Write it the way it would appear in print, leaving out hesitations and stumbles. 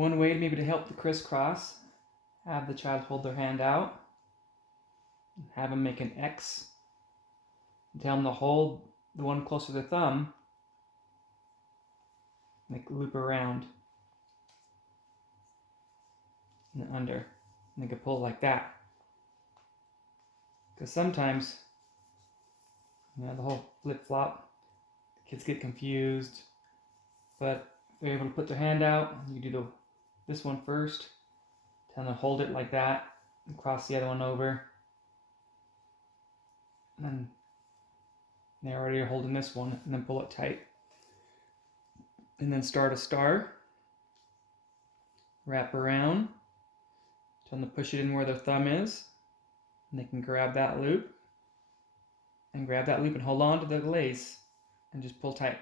One way maybe to help the crisscross, have the child hold their hand out, have them make an X, tell them to hold the one closer to the thumb, make a loop around and under, and they can pull like that. Because sometimes, the whole flip-flop, kids get confused, but if they're able to put their hand out, you do this one first, tell them to hold it like that, and cross the other one over, and then they already are holding this one, and then pull it tight. And then start a star, wrap around, tell them to push it in where their thumb is, and they can grab that loop, and hold on to the lace, and just pull tight.